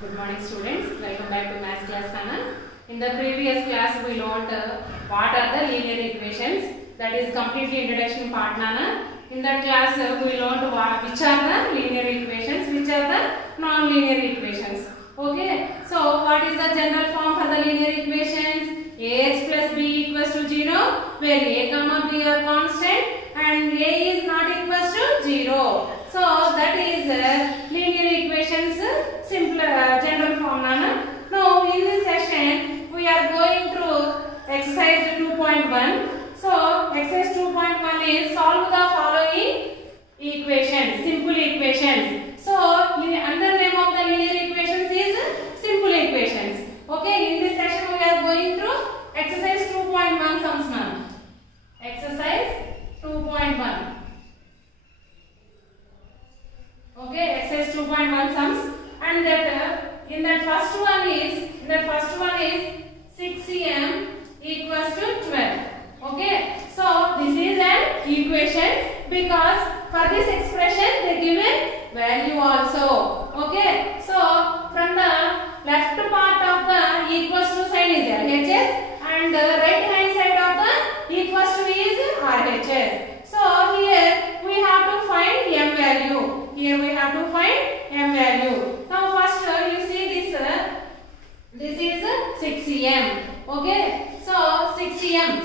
Good morning students, welcome back to maths class channel. In the previous class we learnt what are the linear equations, that is completely introduction part nana. In that class we learnt which are the linear equations, which are the non-linear equations. Okay, so what is the general form for the linear equations? Ax plus b equals to 0, where a comma b are constant and a is not equals to 0. So that is linear equations simple general form nana. Now in this session we are going through exercise 2.1. So exercise 2.1 is solve the following equations, simple equations. So another name of the linear equations is simple equations. Okay, in this session we are going through exercise 2.1 sums now. Exercise 2.1. Okay, exercise 2.1 sums, and that in that first one is 6m equals to 12. Okay, so this is an equation because for this expression they given value also. Okay, so from the left part of the equals to sign is LHS and the right hand side of the equals to is RHS. So here we have to find m value. Here we have to find m value. Now first you see this is 6m. Okay, so 6m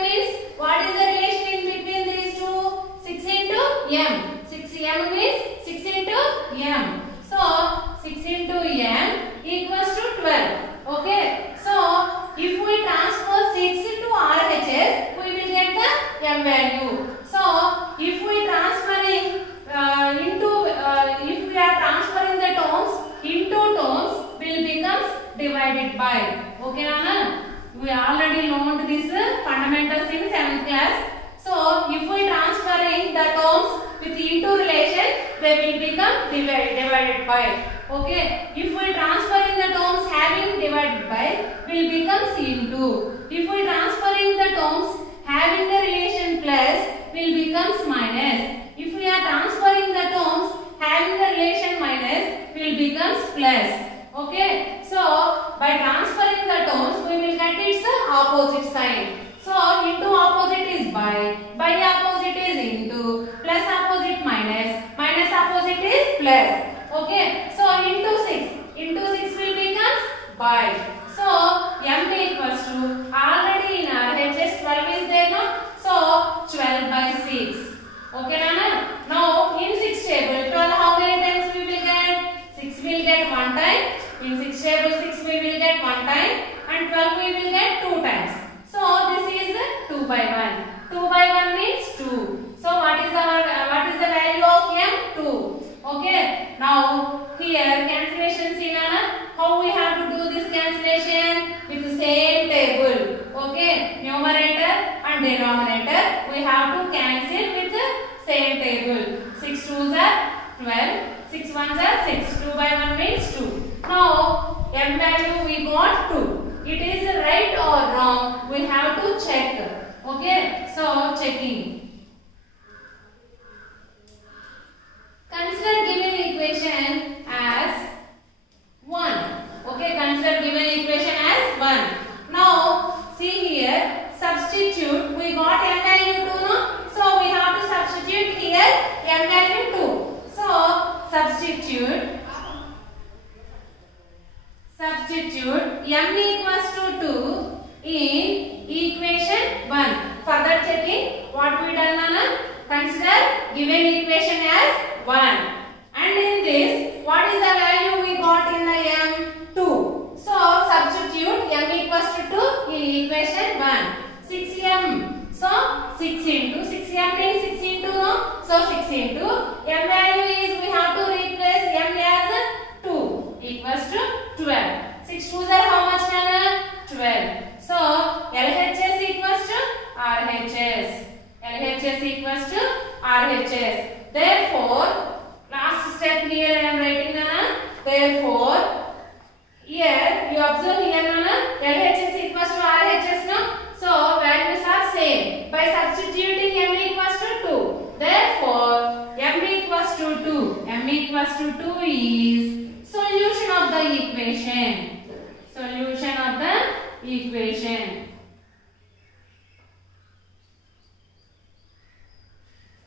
means what is the relation in between these two? 6 into m. 6m means 6 into m. So 6 into m equals to 12. Okay, so if we transfer 6 into RHS, we will get the m value. So if we transferring if we are transferring the terms into terms, will becomes divided by. Okay, Nana? We already learned this fundamentals in 7th class. So if we transferring the terms with into relation, they will become divided by. Okay, if we transferring the terms having divided by, will becomes into. If we transferring the terms having the relation plus, will becomes minus. If we are transferring the terms having the relation minus, will becomes plus. Okay, so by transferring the terms, we will get its opposite sign. So into opposite is by opposite is into, plus opposite minus, minus opposite is plus. Okay, so into 6 will becomes by. So m equals to, already in RHS 12 is there no? So 12 by 6. Okay, Nana? Now in 6 table 12 how many times we will get? 6 will get 1 time. In 6 table 6 we will get 1 time and 12 we will get 2 times. So this is 2 by 1. 2 by 1 means 2. So what is the value of m? 2. Okay. Now here cancellation see Nana. How we have to do this cancellation? With the same table. Okay. Numerator and denominator we have to cancel with the same table. 6 2s are 12. 6 1s are 6. 2 by 1 means 2. Now m value we got 2. It is right or wrong? We have to check. Okay. So checking. Consider given equation as 1. Okay. Consider given equation as 1. Now see here. Substitute. We got m value 2 no? So we have to substitute here m value 2. So substitute m equals to 2 in equation 1. Further checking what we done Nana? Consider given equation as 1. And in this, what is the value we got in the m? 2. So substitute m equals to 2 in equation 1. 6m. So 6 into 6m means 6 into no? So 6 into m value is we have to replace m as 2 equals to 12. 6 2s are how much Nana? 12. So LHS equals to RHS. LHS equals to RHS. Therefore, last step here I am writing Nana. Therefore, here you observe here Nana. LHS equals to RHS no? So values are same. By substituting m equals to 2. Therefore, m equals to 2. M equals to 2 is solution of the equation. Solution of the equation.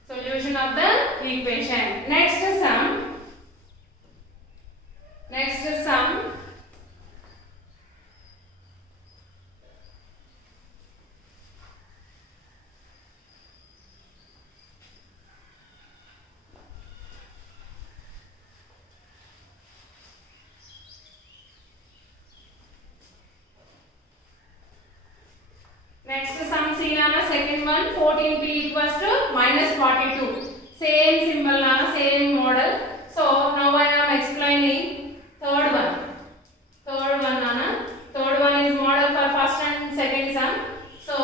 Solution of the equation. Next sum. Next sum. Next sum seen on a second one, 14p equals to minus 42. Same symbol na, same model. So now I am explaining third one. Third one na. Third one is model for first and second sum. So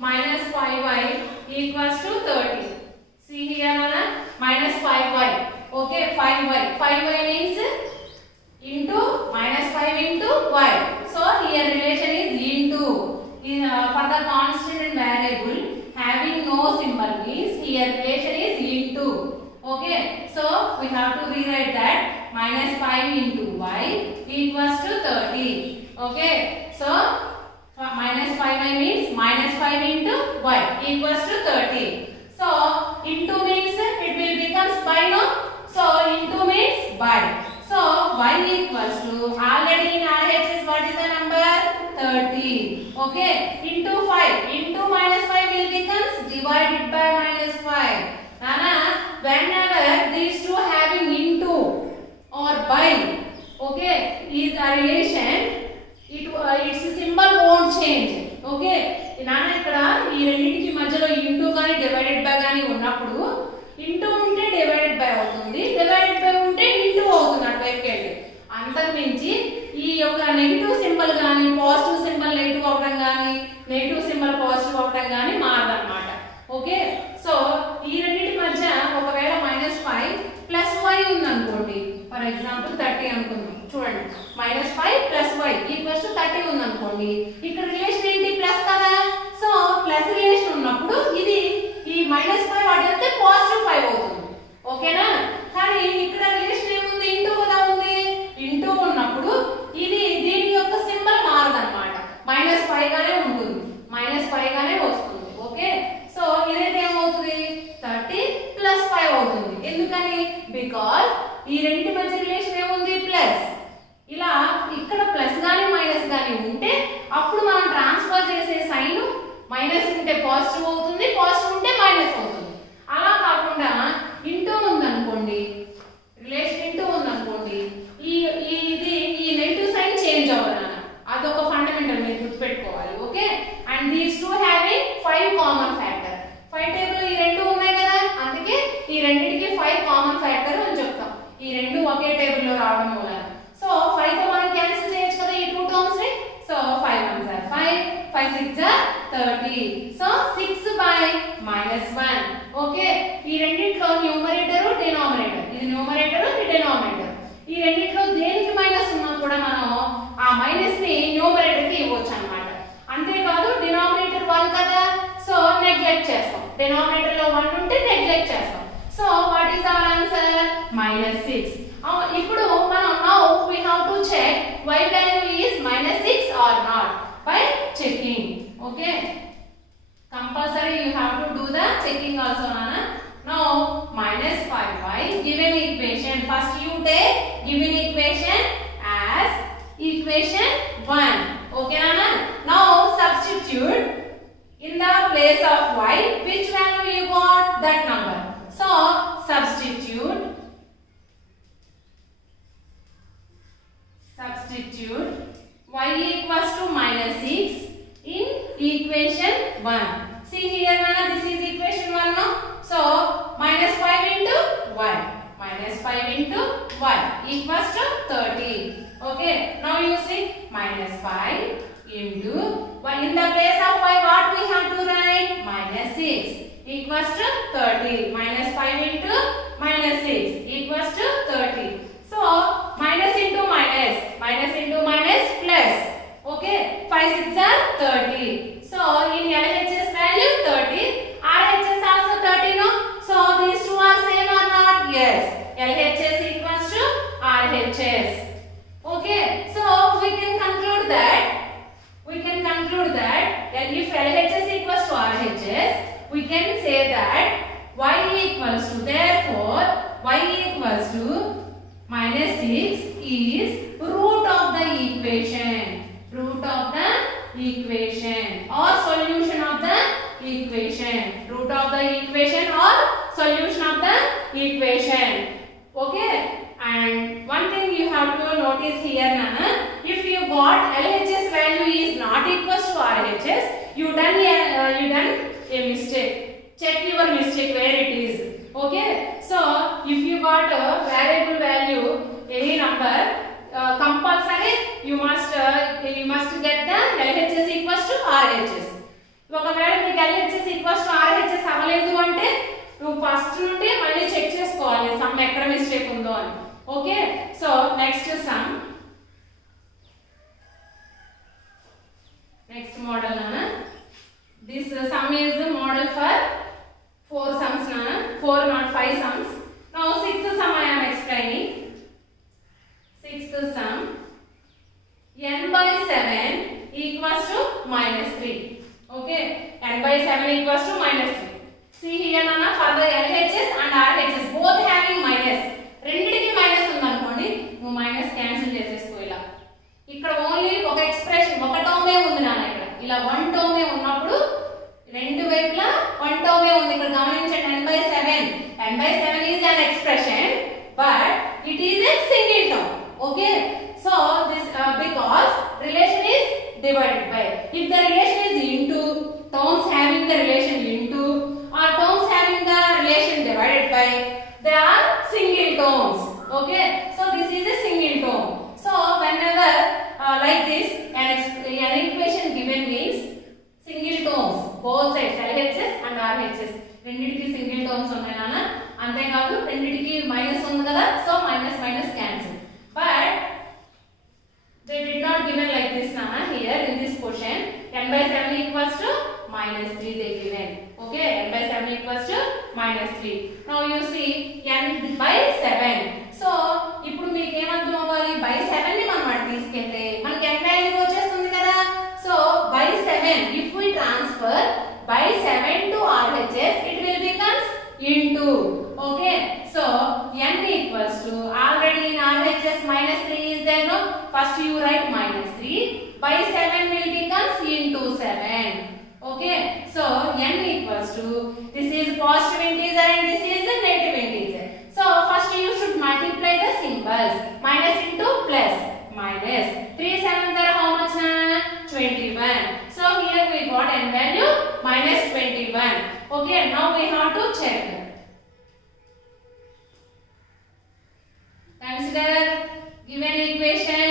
minus 5y equals to 30. See here na, minus 5y. Okay, 5y. 5y means into minus 5 into y. So here relation is into. For the constant and variable having no symbol means here relation is into. Okay, so we have to rewrite that minus 5 into y equals to 30. Okay, so minus 5y means minus 5 into y equals to 30. So into means it will becomes by, no? So into means by. So y equals to, already in RHS what is the number? 30. Okay, into 5. Into minus 5 will becomes divided by minus 5. Nana, whenever these two having into or by, okay, is a relation, its symbol won't change. Okay, Nana ikkada ee rendiniki madhyalo into gaani divided by gaani unnappudu into unte divided by avutundi, divided by unte into avutundi అటువైపుకి వెళ్ళి. అంతకుమించి ఈ యొక్క negative symbol గాని positive symbol negative అవడం గాని negative symbol positive అవడం గాని మారదన్నమాట. Okay, so ఈ రెండింటి మధ్య ఒకవేళ -5 ప్లస్ y ఉంది అనుకోండి, ఫర్ ఎగ్జాంపుల్ 30 అనుకుందాం. చూడండి, -5 ప్లస్ y ఈక్వల్స్ టు 30 ఉంది అనుకోండి. ఇక్కడ రిలేషన్ ఏంటి? ప్లస్ కదా. సో ప్లస్ రిలేషన్ ఉన్నప్పుడు ఇది ఈ -5 వాటి వెళ్తే పాజిటివ్ 5 అవుతుంది. ఓకేనా? కానీ ఇక్కడ రిలేషన్ ఏముంది? ఇంటూ కదా ఉంది. ఇంటూ ఉన్నప్పుడు ఇది దీని యొక్క సింబల్ మారదన్నమాట. -5 గానే ఉంటుంది, -5 గానే వస్తుంది. ఓకే, సో ఇదైతే ఏమవుతుంది? 30 ప్లస్ 5 అవుతుంది. ఎందుకని? బికాజ్ ఈ రెండింటి మధ్య రిలేషన్ ఏముంది? ప్లస్. ఇలా ఇక్కడ ప్లస్ గాని మైనస్ గాని ఉంటే అప్పుడు మనం ట్రాన్స్ఫర్ చేసే సైన్ మైనస్ ఉంటే పాజిటివ్ అవుతుంది, పాజిటివ్ ఉంటే మైనస్ అవుతుంది. అలా కాకుండా ఇంటూ ఉందనుకోండి, రిలేషన్ ఇంటూ ఉందనుకోండి, ఈ నెగటివ్ సైన్ చేంజ్ అవ్వదు. అదొక ఫండమెంటల్ మీరు గుర్తుపెట్టుకోవాలి. Okay, and these two having 5 common factor. 5 table ఈ రెండు ఉన్నాయి కదా, అందుకే ఈ రెండింటికి 5 కామన్ ఫ్యాక్టర్ అని చెప్తాం. ఈ రెండు ఒకే టేబుల్ లో రావడం మూలన. సో 5 తో మనం క్యాన్సిల్ చేయొచ్చు కదా ఈ 2 టర్మ్స్ ని. So 5 1s are 5, 5 6s are 30. So 6 by -1. Okay, ఈ రెండిట్లో న్యూమరేటర్ డినామినేటర్, ఇది న్యూమరేటర్ ఇది డినామినేటర్. ఈ రెండిట్లో దేనికి మైనస్ ఉన్నా కూడా మనం ఆ మైనస్ ని న్యూమరేటర్ కి ఇవ్వచ్చు అన్నమాట. అంతేకాదు డినామినేటర్ 1 కదా, సో నెగ్లెక్ట్ చేస్తాం. డినామినేటర్ లో 1 ఉంటే నెగ్లెక్ట్ చేస్తాం. So what is our answer? -6. ఇప్పుడు మనం now we have to check y value is -6 or not by checking. Okay, compulsory you have to do the checking also, nana. Now -5y given equation, first you take given equation as equation 1. Okay, nana. Now substitute in the place of y which value you got, that number. So substitute y equals to -6 in equation 1. See here, nana, this is equation 1, no? So -5 into y, -5 into y equals to 30. Okay, now you see -5 into y, in the place of y what we have to write? -6 equals to 30. -5 into -6 equals to 30. So minus into minus, minus into minus plus. Okay, 5 6s are 30. So in LHS value 30, RHS also 30, no? So these two are same or not? Yes, LHS equals to RHS. Okay, if LHS equals to RHS, we can say that y equals to, therefore y equals to minus 6 is root of the equation, or solution of the equation, root of the equation or solution of the equation. Okay, and one thing you have to notice here now, if you got LHS value is not equals to RHS, you done a mistake. Check your mistake where it is. Okay, so if you got a variable value any number, compulsory you must get the LHS equals to RHS. ఒకవేళ మీకు LHS equals to RHS అవ్వలేదు అంటే నువ్వు first నుండి మళ్ళీ check చేసుకోవాలి some ఎక్కడ mistake ఉందో అని. Okay, so next sum, next model నానా. This sum is model for 4 sums nana, 4 not 5 sums. Now sixth sum I am explaining. Sixth sum, n by 7 equals to minus 3. Okay, n by 7 equals to minus 3. See here nana, for the LHS and RHS both having minus, రెండిటికి minus ఉందనుకోండి నువ్వు minus cancel చేసేసుకో. ఇలా ఇక్కడ only ఒక expression, ఒక టర్మే ఉంది నాన్న. ఇక్కడ ఇలా వన్ టర్మే ఉన్నప్పుడు రెండు వైపులా వన్ టర్మే ఉంది. ఇక్కడ గమనించండి, n by 7 is an expression but it is a single term. Okay, so this because relation is divided by, if the relation is into, terms having the relation into or terms having the relation divided by, they are single terms. Okay, so this is a single term. So whenever like this an equation given means single terms, both sides LHS and RHS రెండిటికి single terms ఉన్నాయి నాన్న. అంతేకాదు రెండిటికి minus ఉంది కదా, so minus minus cancel. But they did not given like this nana. Here in this question n by 7 equals to minus 3 they given. Okay, n by 7 equals to minus 3. Now you see n by 7. So ఇప్పుడు మీకు ఏమర్థం అవ్వాలి, by 7 ని మనం అటు తీసుకెళ్తే మనకి n value వచ్చేస్తుంది కదా. So by 7 if we transfer by 7 to RHS it will becomes into. Okay, so n equals to, already in RHS minus 3 is there, no? First you write minus 3, by 7 will becomes into 7. Okay, so n equals to, this is positive integer and this is a negative integer. So first you should multiply the symbols, minus into plus, minus 3 7s are how much na? 21. So here we got n value minus 21. Okay, now we have to check. Consider given equation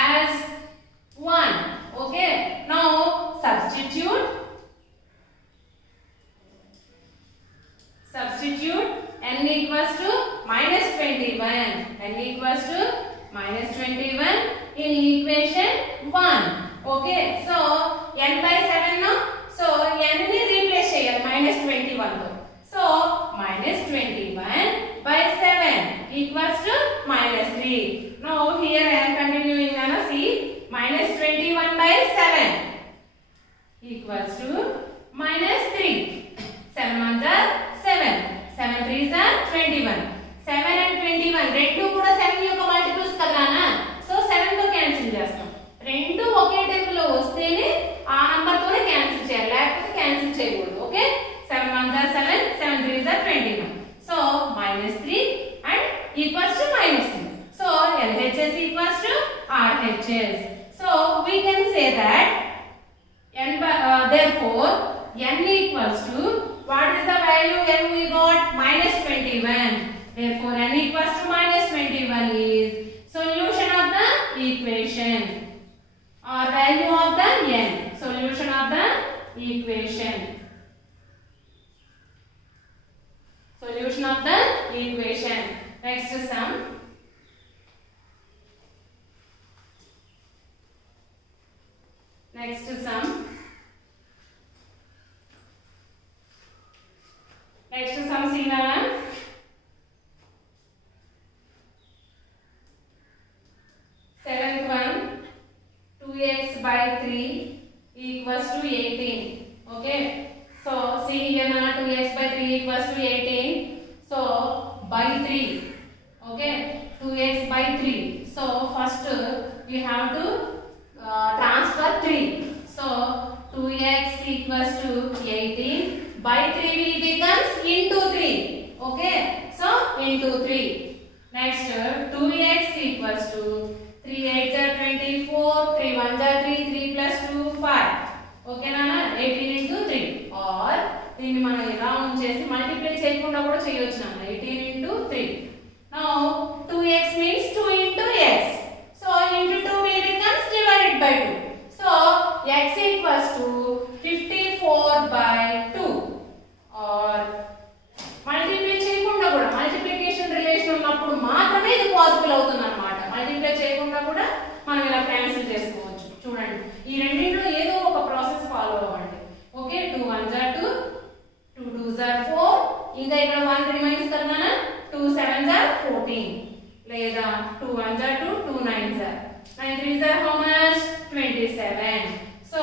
as 1. Okay, now substitute n equals to minus 21. n equals to minus 21 in equation 1. Okay, so n by 7 now, so n ni replace cheyali minus 21 to. So minus 21 by 7 equals to minus 3. Now here I am continuing now. See, minus 21 by 7 equals to minus 3. 7 1s are 7, 7 3s are 21. 7 and 21 రెండు కూడా 7 యొక్క multiples కదా నా. So 7 తో cancel చేస్తాం. రెండు ఒకే table లో వస్తేనే ఆ నంబర్ తోనే క్యాన్సిల్ చేయాలి, లేకపోతే క్యాన్సిల్ చేయకూడదు. Okay, 7 1s are 7, 7 3s are 21. So minus 3 and equals to minus 3. So LHS equals to RHS. So we can say that therefore n equals to, what is the value n we got? Minus 21. Therefore n equals to minus 21 is solution of the equation or value of the n. Solution of the equation. Solution of the equation. Next sum. Next sum. Next sum see nana. Seventh one, 2x by 3 equals to to 18. Okay. So see here Nana, 2x by 3 equals to 18. So by 3. Okay. 2x by 3. So first we have to transfer 3. So 2x equals to 18 by 3 will becomes into 3. Okay. So into 3. Next 2x equals to 3 8 are 24, 3 1 are 3, 3 plus 2 5. Okay Nana, 18 into 3. Or దీన్ని మనం ఇలా ఉంచేసి multiply చేయకుండా కూడా చేయొచ్చు నాన్న. 18 into 3. Now 2x means 2 into x. So into 2 will becomes divided by 2. So x equals to 54 by 2. Or multiply చేయకుండా కూడా మల్టిప్లికేషన్ రిలేషన్ ఉన్నప్పుడు మాత్రమే ఇది పాసిబుల్ అవుతుంది అన్నమాట. మల్టిప్లై చేయకుండా కూడా మనం ఇలా క్యాన్సిల్ చేసుకోవచ్చు. చూడండి, ఈ రెండింటిలో ఏదో ఒక ప్రాసెస్ ఫాలో అవ్వండి. Okay, 2 1s are 2, 2 2s are 4, ఇంకా ఇక్కడ 1 రిమైన్స్ కదా, 2 7s are 14, లేదా 2 1s are 2, 2 9s are 9 3s are how much? 27. So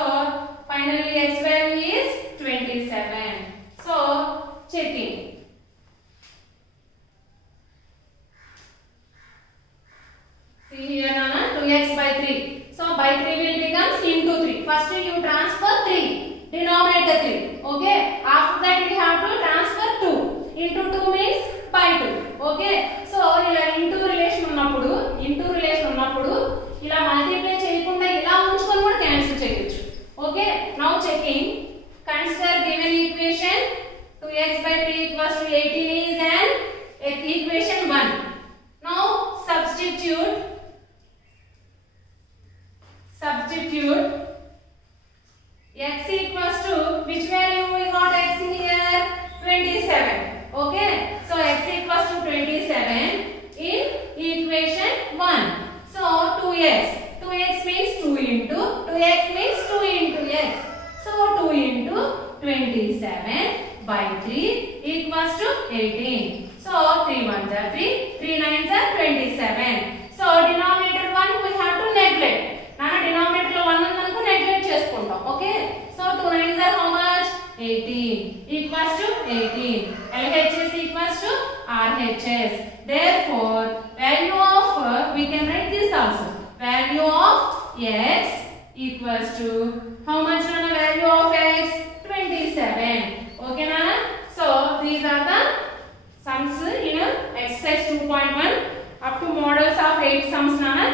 finally x value is 27. So checking. See here Nana, 2x by 3. So by 3 will becomes into 3. First you transfer 3, denominator 3. Okay. After that we have to transfer 2. Into 2 means by 2. Okay. So ఇలా into relation ఉన్నప్పుడు ఇలా multiply చేయకుండా ఇలా ఉంచుకొని కూడా cancel చేయొచ్చు. Okay. Now checking. Consider given equation 2x by 3 equals to 18 is an equation 1. Now substitute x equals to which value we got x here? 27. Okay. So x equals to 27 in equation 1. So 2x means 2 into 2x means 2 into x. So 2 into 27 by 3 equals to 18. So 3 1s are 3, 3 9s are 27. So denominator 1 we have to neglect. Nana denominator lo 1 unnaku neglect cheskuntam. Okay. So 2 9s are how much? 18 equals to 18. LHS equals to RHS. Therefore value of we can write this also. Value of x equals to how much? Nana value of x 27. Okay Nana. So these are the sums in exercise 2.1 up to models of 8 sums Nana.